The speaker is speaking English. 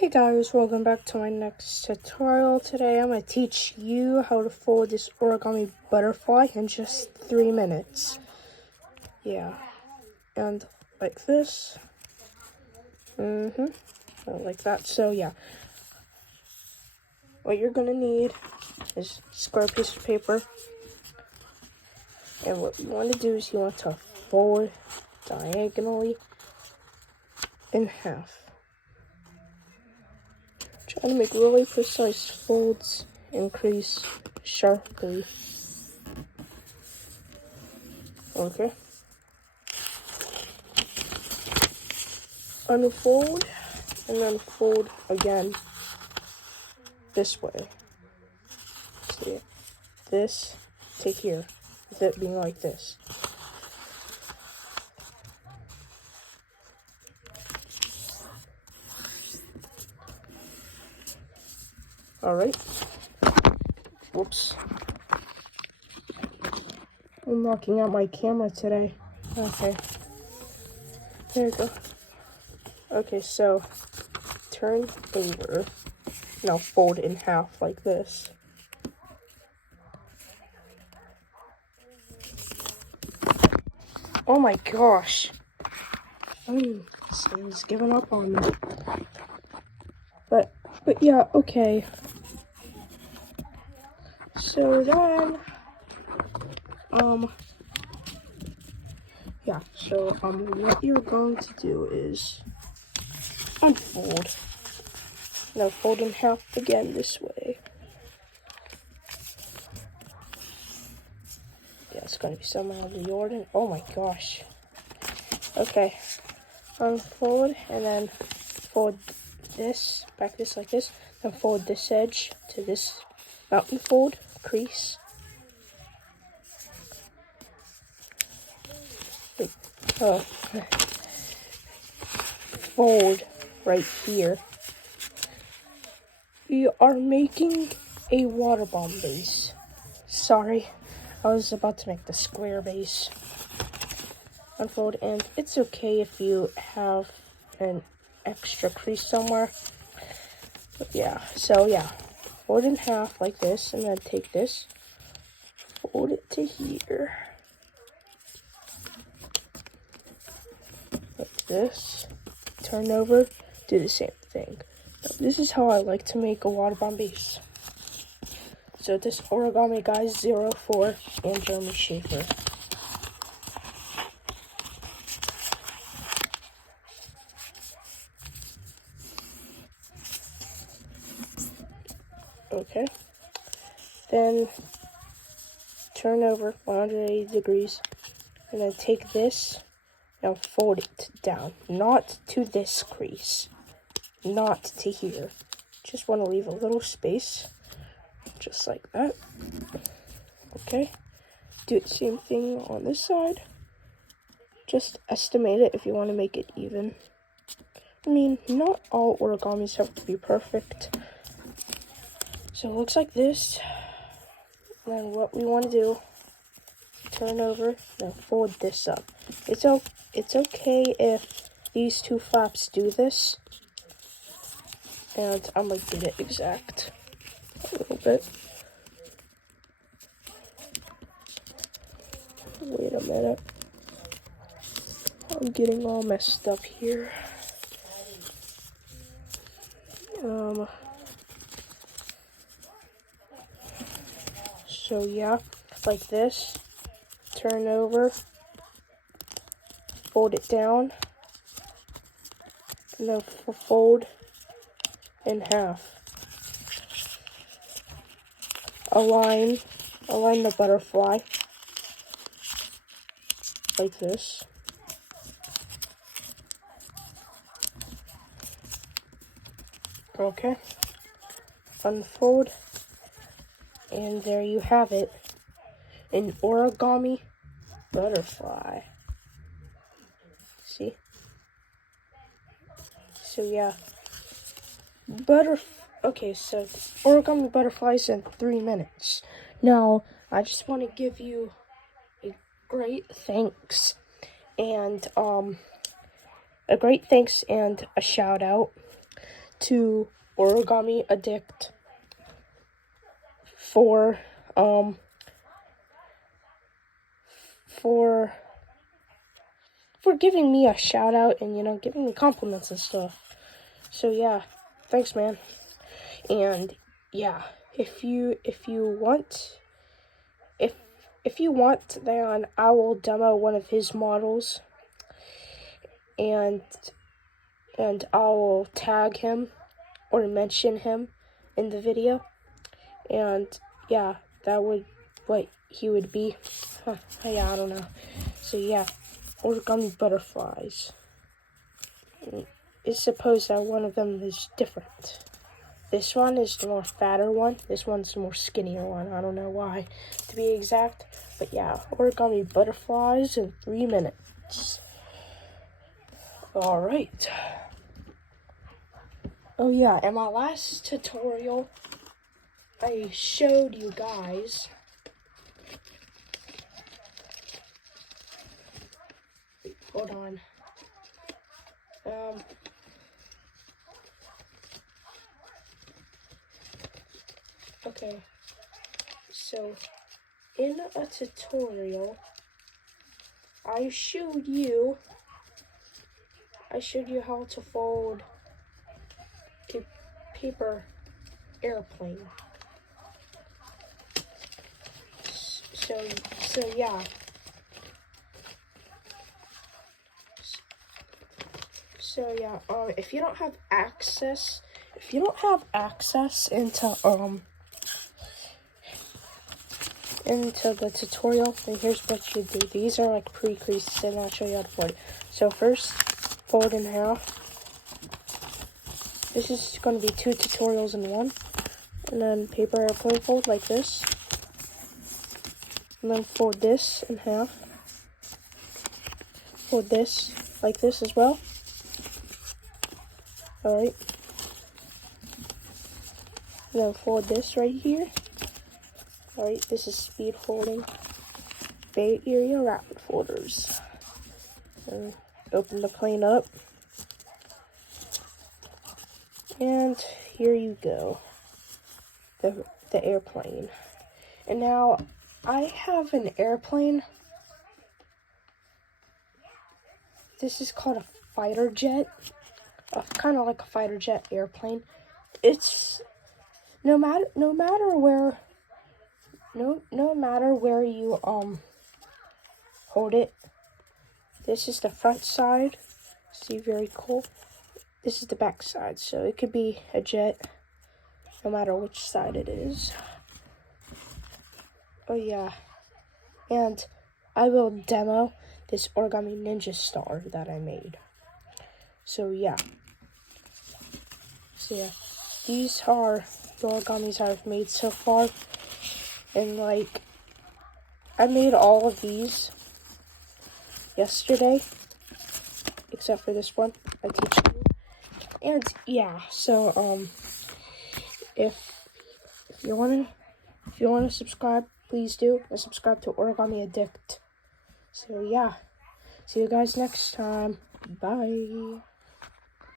Hey guys, welcome back to my next tutorial. Today I'm going to teach you how to fold this origami butterfly in just 3 minutes. Yeah, and like this. Like that. So yeah, what you're going to need is a square piece of paper. And what you want to do is you want to fold diagonally in half. Try to make really precise folds and crease sharply. Okay. Unfold and then fold again this way. See it? This to here, with it being like this. Alright. Whoops. I'm knocking out my camera today. Okay. There we go. Okay, so turn over. Now fold in half like this. Oh my gosh. This thing's giving up on me. But yeah, okay. So then, what you're going to do is unfold. Now fold in half again this way. Yeah, it's gonna be somewhere on the order. Oh my gosh. Okay. Unfold and then fold this, back this like this, then fold this edge to this mountain fold, crease. Wait, fold right here. We are making a water bomb base. Sorry, I was about to make the square base. Unfold, and it's okay if you have an extra crease somewhere. But yeah, so yeah, fold in half like this, and then take this, fold it to here. Like this, turn over, do the same thing. Now, this is how I like to make a water bomb base. So this Origami Guy 04 and Jeremy Schaefer. Okay. Then turn over 180 degrees and then take this and fold it down. Not to this crease. Not to here. Just want to leave a little space. Just like that. Okay. Do the same thing on this side. Just estimate it if you want to make it even. I mean, not all origamis have to be perfect. So it looks like this. And then what we want to do, turn over, then fold this up. It's okay if these two flaps do this. And I'm going to get it exact a little bit. Wait a minute. I'm getting all messed up here. So yeah, like this. Turn over. Fold it down. And then fold in half. Align the butterfly like this. Okay. Unfold, and there you have it, an origami butterfly. See? So yeah, okay, so origami butterflies in 3 minutes. Now, I just want to give you a great thanks and a shout out to Origami Addict for giving me a shout out and, you know, giving me compliments and stuff. So yeah, thanks, man. And yeah, if you want, then I will demo one of his models, and I'll tag him or mention him in the video. And yeah, that would what he would be. Yeah, I don't know. So yeah, origami butterflies. It's supposed that one of them is different. This one is the more fatter one. This one's the more skinnier one. I don't know why, to be exact. But yeah, origami butterflies in 3 minutes. Alright. Oh yeah, in my last tutorial, I showed you guys hold on. Okay, so in a tutorial, I showed you how to fold a paper airplane. So yeah. So yeah, if you don't have access into the tutorial, then here's what you do. These are like pre-creases, and I'll show you how to fold it. So first, fold in half. This is going to be 2 tutorials in one. And then paper airplane fold like this. And then fold this in half. Fold this like this as well. Alright. And then fold this right here. Alright, this is speed folding. Bay Area rapid folders. And open the plane up. And here you go. The airplane. And now I have an airplane. This is called a fighter jet. Kind of like a fighter jet airplane. It's no matter where you hold it. This is the front side. See, very cool. This is the back side, so it could be a jet no matter which side it is. Oh yeah, and I will demo this Origami Ninja Star that I made. So yeah, these are the origamis I've made so far, and like, I made all of these yesterday, except for this one I teach you. And yeah, so if you wanna subscribe, please do, and subscribe to Origami Addict. So yeah, see you guys next time. Bye.